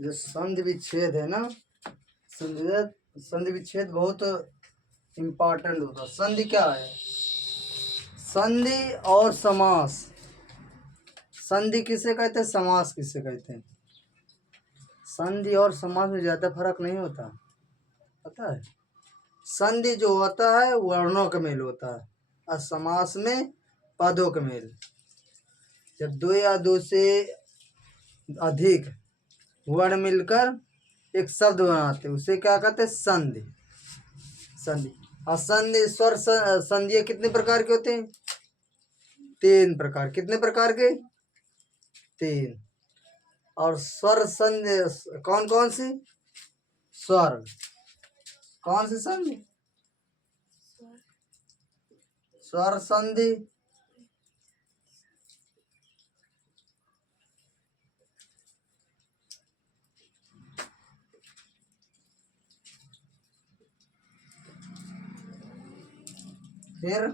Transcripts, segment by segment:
जो संधि विच्छेद है ना, संधि विच्छेद बहुत इम्पोर्टेंट होता है। संधि क्या है? संधि और समास। संधि किसे कहते हैं, समास किसे कहते हैं? संधि और समास में ज्यादा फर्क नहीं होता, पता है? संधि जो होता है वर्णों का मेल होता है और समास में पदों का मेल। जब दो या दो से अधिक वर्ण मिलकर एक शब्द बनाते हैं उसे क्या कहते हैं, संधि। संधि। और संधि स्वर संधियां कितने प्रकार के होते हैं? 3 प्रकार। कितने प्रकार के? 3। और स्वर संधि कौन कौन सी? स्वर कौन सी संधि? स्वर संधि, फिर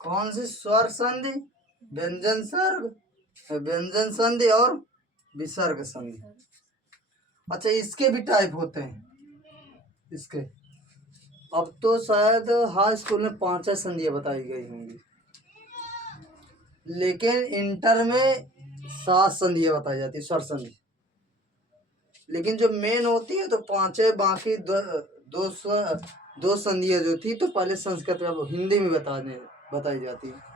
कौन सी? स्वर संधि, व्यंजन सर्ग, व्यंजन संधि और विसर्ग संधि। अच्छा, इसके भी टाइप होते हैं इसके। अब तो शायद हाई स्कूल में 5 संधियां बताई गई होंगी, लेकिन इंटर में 7 संधियां बताई जाती है, स्वर संधि। लेकिन जो मेन होती है तो 5, बाकी दो संधियां जो थी तो पहले संस्कृत में हिंदी में बताई जाती है।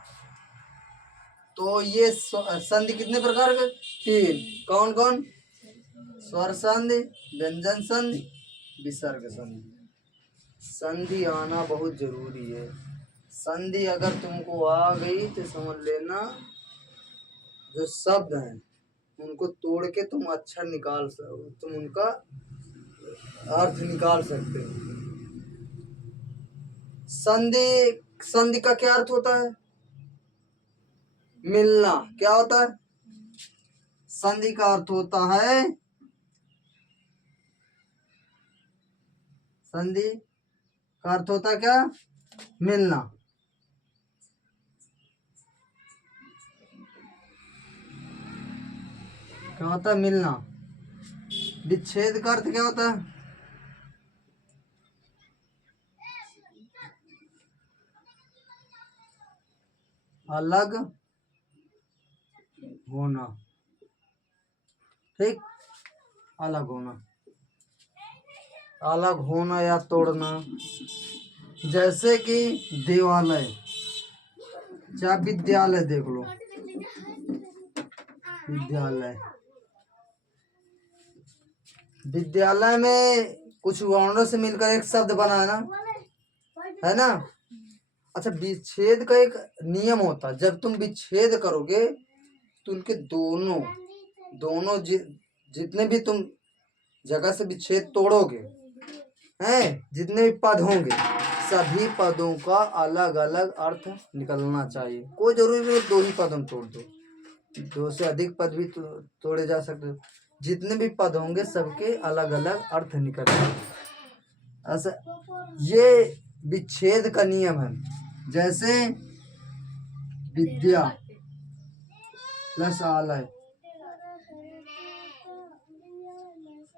तो ये संधि कितने प्रकार के? 3। कौन कौन? स्वर संधि, व्यंजन संधि, विसर्ग संधि। संधि आना बहुत जरूरी है। संधि अगर तुमको आ गई तो समझ लेना जो शब्द हैं उनको तोड़ के तुम अक्षर निकाल तुम उनका अर्थ निकाल सकते हो। संधि, संधि का क्या अर्थ होता है? मिलना। क्या होता है? संधि का अर्थ होता है, संधि का अर्थ होता है क्या? मिलना। क्या होता है? मिलना। विच्छेद का अर्थ क्या होता है? अलग होना। ठीक, अलग होना, अलग होना या तोड़ना। जैसे कि देवालय, चाहे विद्यालय देख लो। विद्यालय, विद्यालय में कुछ वर्णों से मिलकर एक शब्द बना है ना? अच्छा, विच्छेद का एक नियम होता है। जब तुम विच्छेद करोगे तो उनके दोनों जितने भी तुम जगह से विच्छेद तोड़ोगे हैं, जितने भी पद होंगे सभी पदों का अलग अलग अर्थ निकलना चाहिए। कोई जरूरी नहीं 2 ही पद हम तोड़ दो, 2 से अधिक पद भी तोड़े जा सकते। जितने भी पद होंगे सबके अलग अलग अर्थ निकलेंगे। ऐसा ये विच्छेद का नियम है। जैसे विद्या प्लस आलय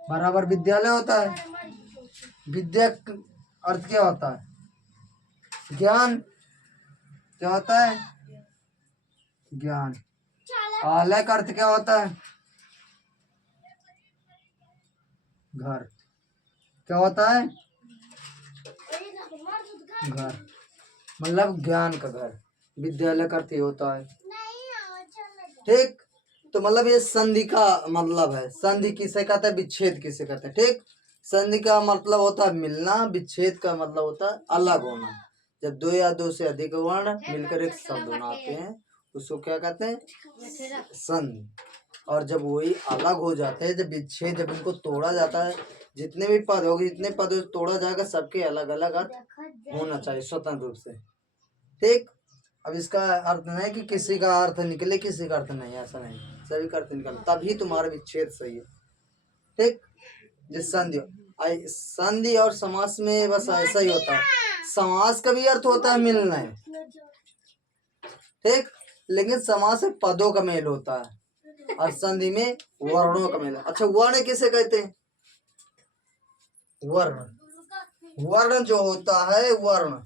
बराबर विद्यालय होता है। विद्या अर्थ क्या होता है? ज्ञान। क्या होता है? ज्ञान। आलय का अर्थ क्या होता है? घर। क्या होता है? घर, मतलब ज्ञान का घर। विद्यालय का अर्थ ये होता है। ठीक, तो मतलब ये संधि का मतलब है। संधि किसे कहते हैं, विच्छेद किसे कहते हैं। ठीक, संधि का मतलब होता है मिलना, विच्छेद का मतलब होता है अलग होना। जब 2 या 2 से अधिक वर्ण मिलकर एक शब्द बनाते हैं उसको क्या कहते हैं, संधि। और जब वही अलग हो जाते हैं, जब विच्छेद, जब इनको तोड़ा जाता है, जितने भी पद होंगे, जितने पद तोड़ा जाएगा, सबके अलग अलग अर्थ होना चाहिए स्वतंत्र रूप से। ठीक। अब इसका अर्थ नहीं कि किसी का अर्थ निकले किसी का अर्थ नहीं, ऐसा नहीं, सभी का अर्थ निकले तभी तुम्हारा विच्छेद सही है। ठीक। जिस संधि और समास में बस ऐसा ही होता है। समास का भी अर्थ होता है मिलना है, ठीक, लेकिन समास में पदों का मेल होता है और संधि में वर्णों का मेल। अच्छा, वर्ण किसे कहते हैं? वर्ण, वर्ण जो होता है, वर्ण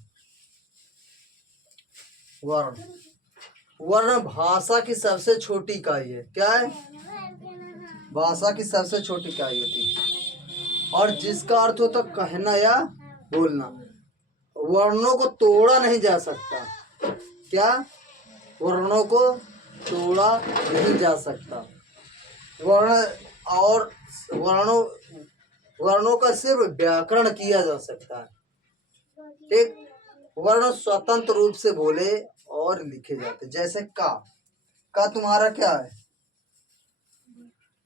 वर्ण वर्ण भाषा की सबसे छोटी इकाई है। क्या है? भाषा की सबसे छोटी इकाई होती है और जिसका अर्थ होता कहना या बोलना। वर्णों को तोड़ा नहीं जा सकता। क्या? वर्णों को तोड़ा नहीं जा सकता। वर्ण और वर्णों का सिर्फ व्याकरण किया जा सकता है। ठीक। वर्ण स्वतंत्र रूप से बोले और लिखे जाते। जैसे का तुम्हारा क्या है?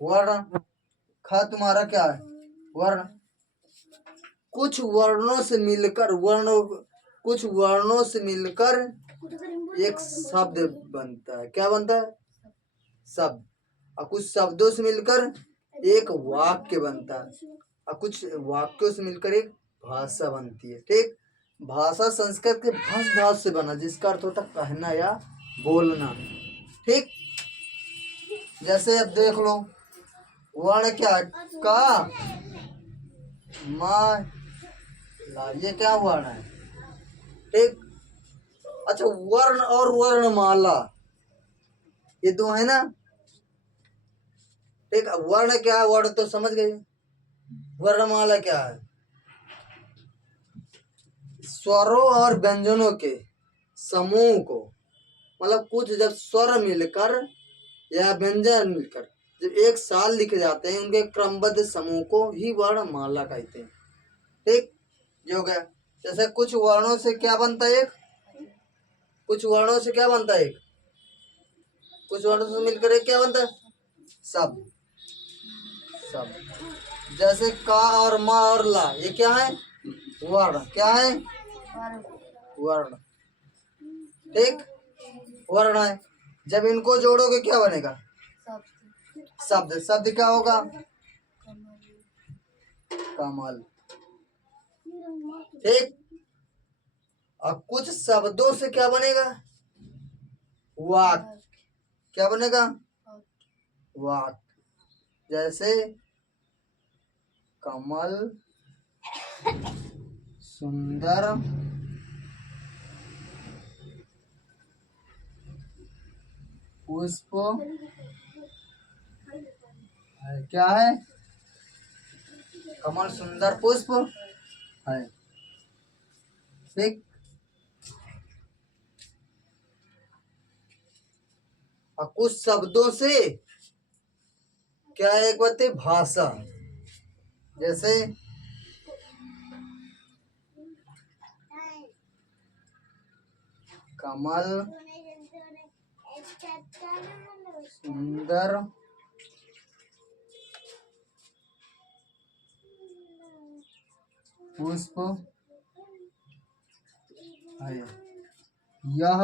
वर्ण। ख तुम्हारा क्या है? वर्ण। कुछ वर्णों से मिलकर एक शब्द बनता है। क्या बनता है? शब्द। और कुछ शब्दों से मिलकर एक वाक्य बनता है और कुछ वाक्यों से मिलकर एक भाषा बनती है। ठीक। भाषा संस्कृत के भस धातु से बना, जिसका अर्थ होता है कहना या बोलना। ठीक। जैसे अब देख लो, वर्ण क्या है? का, मा, ला, ये क्या वर्ण है? ठीक। अच्छा, वर्ण और वर्णमाला ये दो है ना। ठीक। वर्ण क्या है? वर्ण तो समझ गए। वर्णमाला क्या है? स्वरों और व्यंजनों के समूह को, मतलब कुछ जब स्वर मिलकर या व्यंजन मिलकर जब एक साथ लिखे जाते हैं, उनके क्रमबद्ध समूह को ही वर्णमाला कहते हैं। ठीक। ये हो गया। जैसे कुछ वर्णों से क्या बनता है? कुछ वर्णों से क्या बनता है? कुछ वर्णों से मिलकर एक क्या बनता है? शब्द। शब्द। जैसे का और मा और ला, ये क्या है? वर्ण। क्या है? वर्ण। ठीक। वर्ण है। जब इनको जोड़ोगे क्या बनेगा? शब्द। शब्द क्या होगा? कमल। ठीक। और कुछ शब्दों से क्या बनेगा? वाक। क्या बनेगा? वाक। जैसे कमल, सुंदर, पुष्प, क्या है? कमल, सुंदर, पुष्प है। ठीक। और कुछ शब्दों से क्या एक बात है? भाषा। जैसे कमल, सुंदर, पुष्प है। यह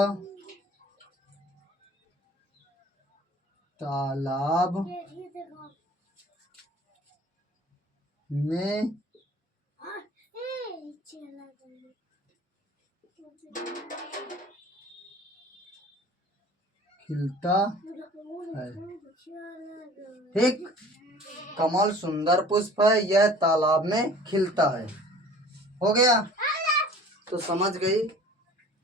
तालाब में खिलता है। ठीक। कमल सुंदर पुष्प है, यह तालाब में खिलता है। हो गया? तो समझ गई?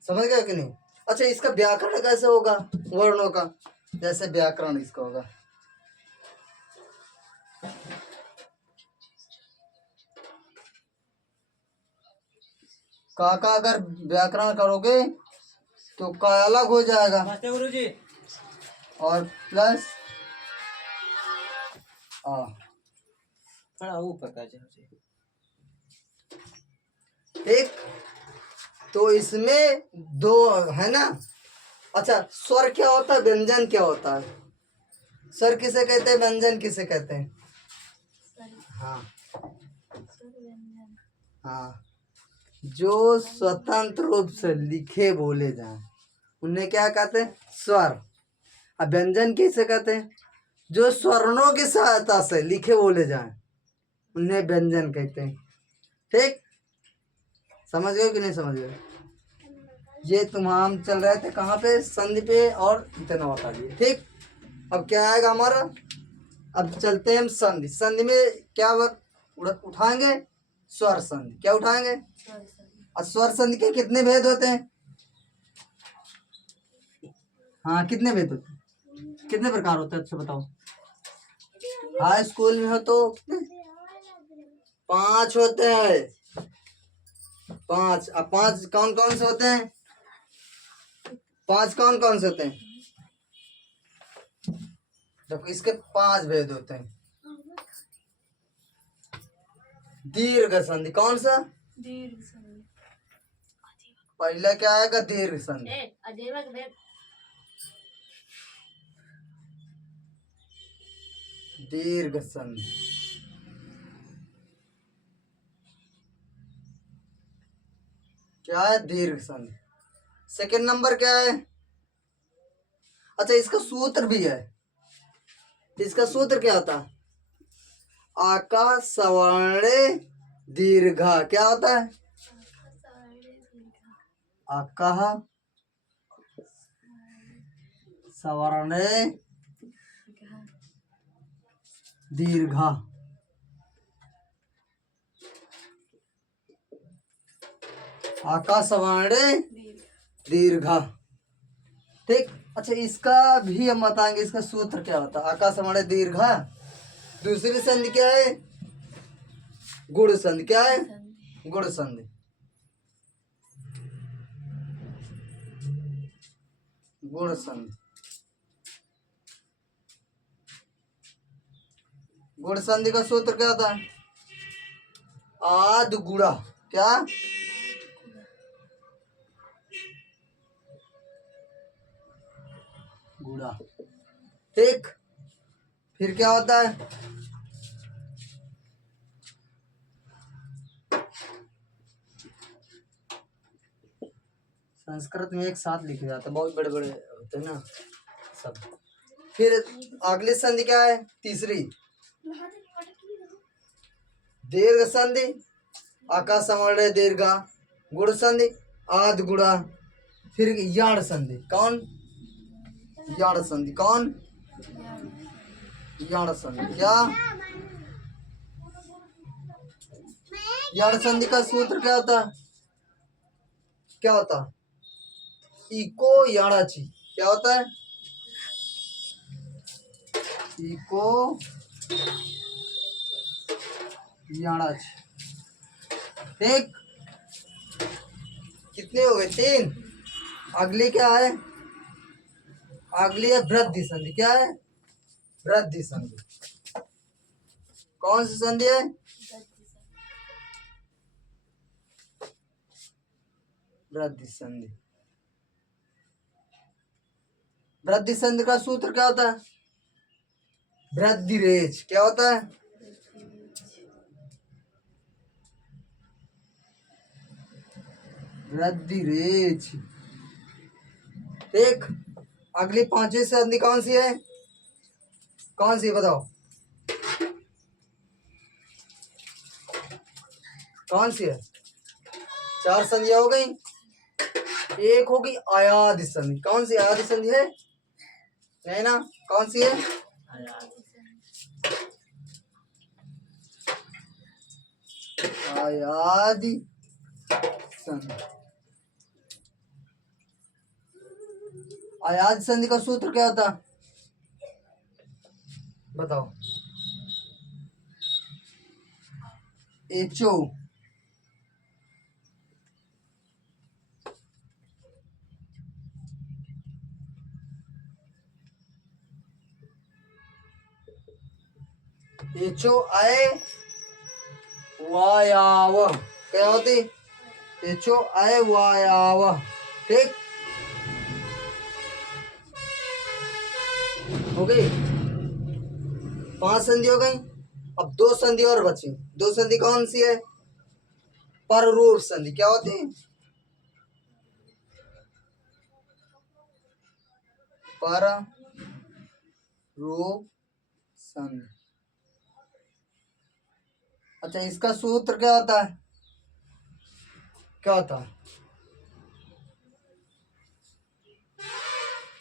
समझ गए कि नहीं? अच्छा, इसका व्याकरण कैसे होगा वर्णों का? जैसे व्याकरण इसका होगा, का अगर व्याकरण करोगे तो का अलग हो जाएगा गुरु जी, और प्लस एक, तो इसमें दो है ना। अच्छा, स्वर क्या होता है? व्यंजन क्या होता है? स्वर किसे कहते हैं, व्यंजन किसे कहते हैं? हाँ हाँ, जो स्वतंत्र रूप से लिखे बोले जाएं उन्हें क्या कहते हैं, स्वर। अब व्यंजन किसे कहते हैं, जो स्वर्णों की सहायता से लिखे बोले जाएं उन्हें व्यंजन कहते हैं। ठीक, समझ गए कि नहीं समझ गए? ये हम चल रहे थे कहाँ पे, संधि पे, और इतना बता दिए। ठीक, अब क्या आएगा हमारा, अब चलते हैं हम संधि। संधि में क्या उठाएंगे, स्वर संधि। क्या उठाएंगे, और स्वर संधि के कितने भेद होते हैं? हाँ, कितने भेद होते हैं, कितने प्रकार होते हैं, अच्छा बताओ। हाई स्कूल में हो तो कितने, 5 होते हैं, 5। अब 5 कौन कौन से होते हैं, 5 कौन कौन से होते हैं? देखो इसके 5 भेद होते हैं। दीर्घ संधि, कौन सा, दीर्घ संधि। पहला क्या आएगा, दीर्घ संधि। दीर्घ संधि, क्या है, दीर्घ संधि। सेकंड नंबर क्या है, अच्छा इसका सूत्र भी है। इसका सूत्र क्या होता है, आका सवर्णे दीर्घा। क्या होता है, आका सवर्णे दीर्घा। आका सवर्णे दीर्घा। ठीक, अच्छा इसका भी हम बताएंगे, इसका सूत्र क्या होता है, आका सवर्णे दीर्घा। दूसरी संधि क्या है, गुण संधि। क्या है, गुण संधि। गुण संधि, गुण संधि का सूत्र क्या होता है, आद गुणा। क्या, गुणा। ठीक, फिर क्या होता है, संस्कृत में एक साथ लिखे जाते हैं, बहुत बड़े बड़े होते हैं ना सब। फिर अगली संधि क्या है, तीसरी, दीर्घ संधि। आका सवर्णे दीर्घा, गुण संधि, आद गुणा। फिर याण संधि, कौन, याण संधि। कौन, याण संधि। क्या, याण संधि का सूत्र क्या होता है, क्या होता है, इको याणाची। क्या होता है, इको याणाची। ठीक, कितने हो गए, 3। अगली क्या है, अगली है वृद्धि संधि। क्या है, वृद्धि संधि। कौन सी संधि है, वृद्धि संधि। वृद्धि संधि का सूत्र क्या होता है, वृद्धि रेच। क्या होता है, वृद्धि रेच। ठीक, अगली 5वीं संधि कौन सी है, कौन सी बताओ, कौन सी है, 4 संधियां हो गई। एक होगी आयादी संधि। कौन सी आयादी संधि है, नहीं ना, कौन सी है, आयादी संधि। आयादी संधि का सूत्र क्या होता, बताओ, एचओ। एचओ आए वायाव। क्या होती, एचओ आए वायाव। ठीक, हो गई। 5 संधि हो गई। अब 2 संधि और बची। 2 संधि कौन सी है? पररूप संधि। क्या होती है? पररूप संधि। अच्छा, इसका सूत्र क्या होता है? क्या होता है?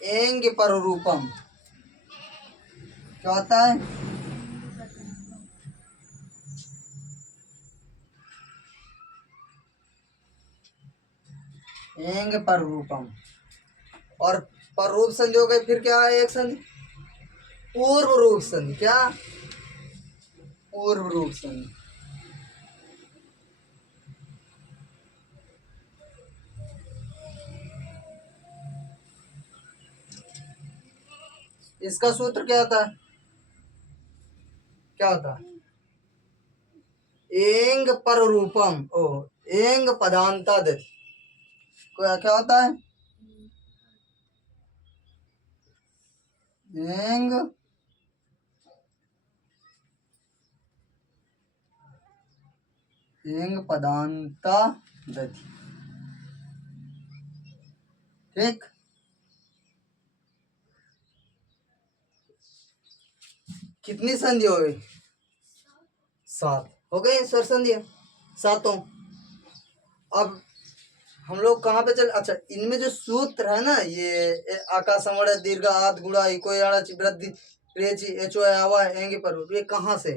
एंग पररूपम। क्या होता है? एंग पररूपम। और पररूप संधि हो गई, फिर क्या है? एक संधि पूर्व रूप संधि। क्या? पूर्व रूप संधि। इसका सूत्र क्या होता है? क्या होता है? एंग पररूपम। ओ, एंग पदांता दति। क्या क्या होता है? एंग एंग पदांता दति। ठीक। कितनी संधि हो गई? 7 हो गई स्वर संधि। सातों। अब हम लोग कहाँ पे चल? अच्छा, इनमें जो सूत्र है ना, ये आकाशमण दीर्घ आद गुणा इको याड़ा वृद्धि रेची एचो आवा एंगे पर, ये कहाँ से?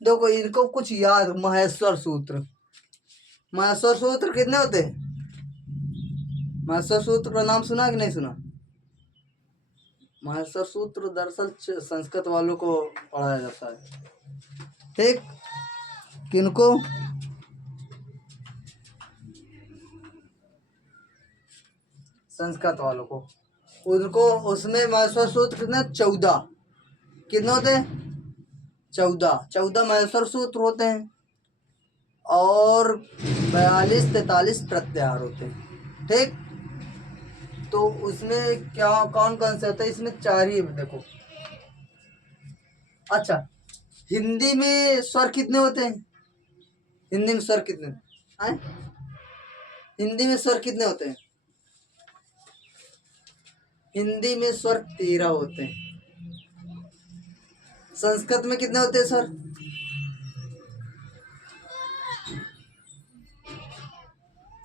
देखो, इनको कुछ याद। महेश्वर सूत्र। महेश्वर सूत्र कितने होते हैं? महेश्वर सूत्र का नाम सुना कि नहीं सुना? महेश्वर सूत्र दरअसल संस्कृत वालों को पढ़ाया जाता है। ठीक। किनको? संस्कृत वालों को। उनको उसमें महेश्वर सूत्र कितने? 14। कितने होते हैं? 14। 14 महेश्वर सूत्र होते हैं। और 42-43 प्रत्याहार होते हैं। ठीक। तो उसमें क्या कौन कौन से होते हैं? इसमें 4 ही देखो। अच्छा, हिंदी में स्वर कितने होते हैं? हिंदी में स्वर कितने हैं? हिंदी में स्वर कितने होते हैं? हिंदी में स्वर 13 होते हैं। संस्कृत में कितने होते हैं स्वर?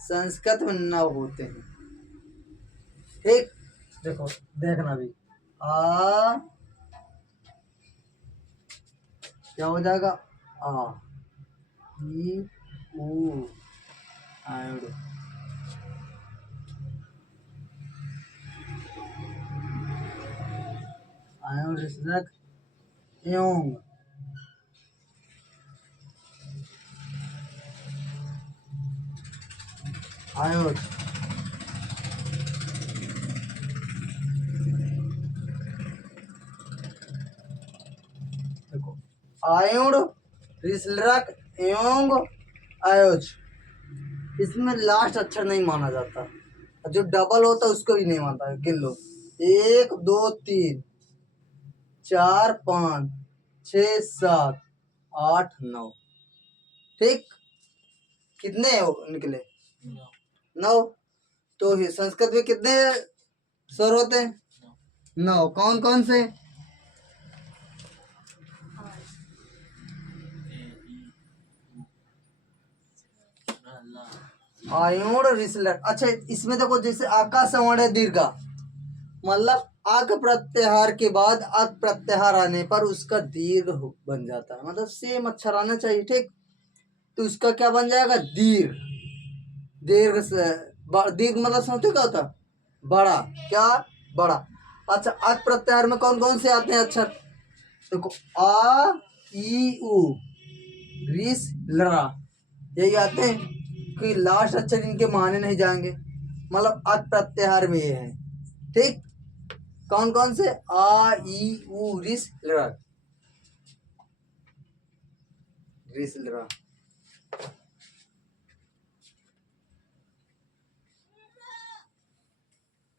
संस्कृत में 9 होते हैं। ठीक। देखो, देखना भी। आ क्या हो जाएगा? आ ई ऊ आयोड। आयोड रख योंग। आयोड। देखो, आयोड रिसलरक योंग आयोज। इसमें लास्ट अक्षर नहीं माना जाता। जो डबल होता है उसको भी नहीं मानता। गिन लो, 1 2 3 4 5 6 7 8 9। ठीक। कितने निकले? 9। तो संस्कृत में कितने स्वर होते हैं? 9। कौन कौन से? आयोड रिसलट। अच्छा, इसमें देखो, जैसे आकाशवाणी दीर्घा, मतलब आग प्रत्याहार के बाद अक प्रत्याहार आने पर उसका दीर्घ बन जाता है। मतलब सेम अक्षर आना चाहिए। ठीक। तो उसका क्या बन जाएगा? दीर्घ। दीर्घ से दीर्घ मतलब समझते क्या होता? बड़ा। क्या? बड़ा। अच्छा, अक प्रत्याहार में कौन कौन से आते हैं अक्षर? देखो, आ ई उ रिस लरा, यही आते हैं। कि लास्ट अक्षर इनके माने नहीं जाएंगे। मतलब अक प्रत्याहार में ये है। ठीक। कौन कौन से? आ ई उ रिस लरा। रिस लरा।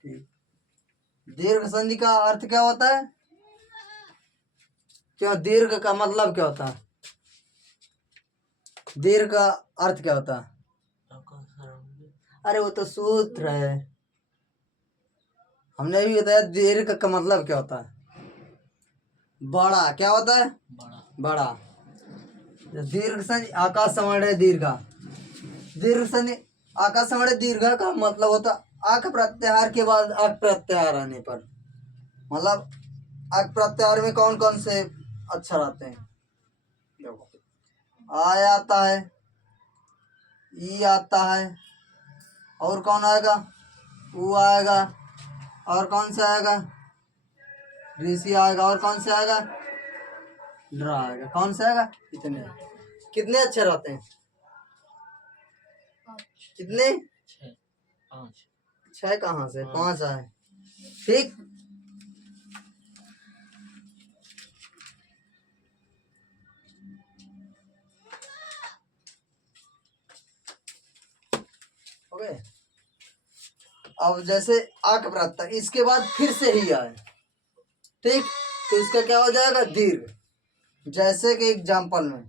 ठीक। दीर्घ संधि का अर्थ क्या होता है? क्यों? दीर्घ का मतलब क्या होता है? दीर्घ का अर्थ क्या होता है? अरे वो तो सूत्र है, हमने भी बताया। दीर्घ का मतलब क्या होता है? बड़ा। क्या होता है? बड़ा। दीर्घ संधि आकाश समण दीर्घा। दीर्घ संधि आकाश समण दीर्घा का मतलब होता आक प्रत्याहार के बाद अक प्रत्याहार आने पर। मतलब अक प्रत्याहार में कौन कौन से अक्षर आते हैं? देखो, आ आता है, ई आता है, और कौन आएगा? ऊ आएगा, और कौन सा आएगा? ऋषि आएगा, और कौन सा आएगा? ड्रा आएगा। कौन सा आएगा? इतने। कितने अक्षर आते हैं? कितने? छह कहाँ से? पांच आए। ठीक। ओके। अब जैसे आक प्रत्यय, इसके बाद फिर से ही आए, ठीक, तो इसका क्या हो जाएगा? दीर्घ। जैसे कि एग्जाम्पल में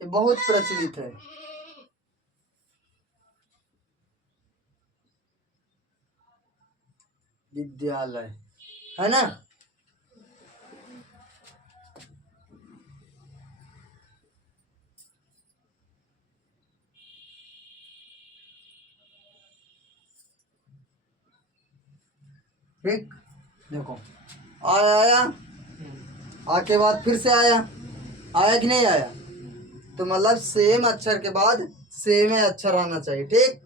ये बहुत प्रचलित है, विद्यालय, है ना? ठीक। देखो, आया, आके बाद फिर से आया, आया कि नहीं आया? तो मतलब सेम अक्षर के बाद सेम अक्षर आना चाहिए, ठीक।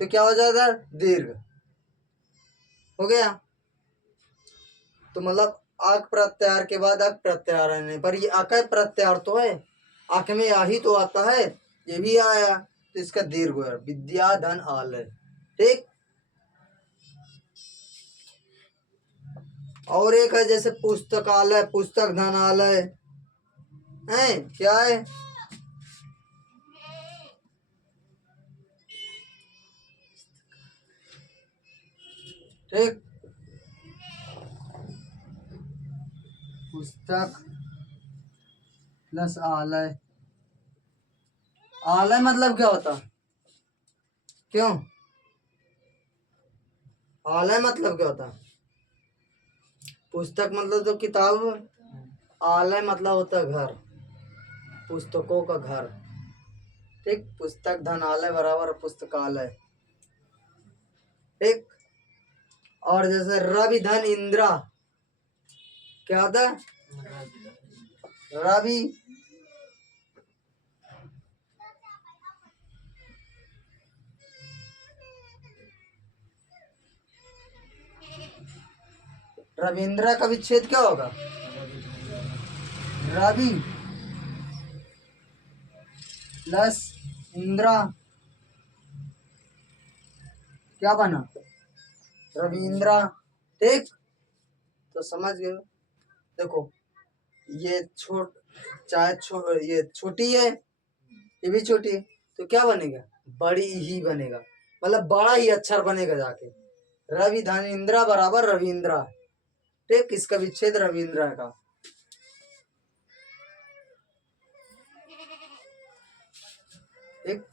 तो क्या हो जाएगा? दीर्घ हो गया। तो मतलब आक प्रत्याहार के बाद अक प्रत्याहार आने पर, ये अक प्रत्याहार तो है, आक में आ ही तो आता है, ये भी आया, तो इसका दीर्घ हो, विद्या धन आलय, ठीक। और एक है जैसे पुस्तकालय, पुस्तक धनालय है, क्या है? ठीक। पुस्तक प्लस आलय। आलय मतलब क्या होता? क्यों? आलय मतलब क्या होता? पुस्तक मतलब तो किताब, आलय मतलब होता है घर, पुस्तकों का घर, ठीक। पुस्तक धनालय बराबर पुस्तकालय, ठीक। और जैसे रवि धन इंद्रा, क्या होता है? रवि, रविंद्रा का विच्छेद क्या होगा? रवि प्लस इंद्रा, क्या बना? रविंद्रा, ठीक। तो समझ गए। देखो, ये ये छोटी है, ये भी छोटी है, तो क्या बनेगा? बड़ी ही बनेगा, मतलब बड़ा ही अक्षर बनेगा जाके। रवि धन इंद्रा बराबर रविंद्रा, ठीक। इसका विच्छेद रविंद्रा का, ठीक।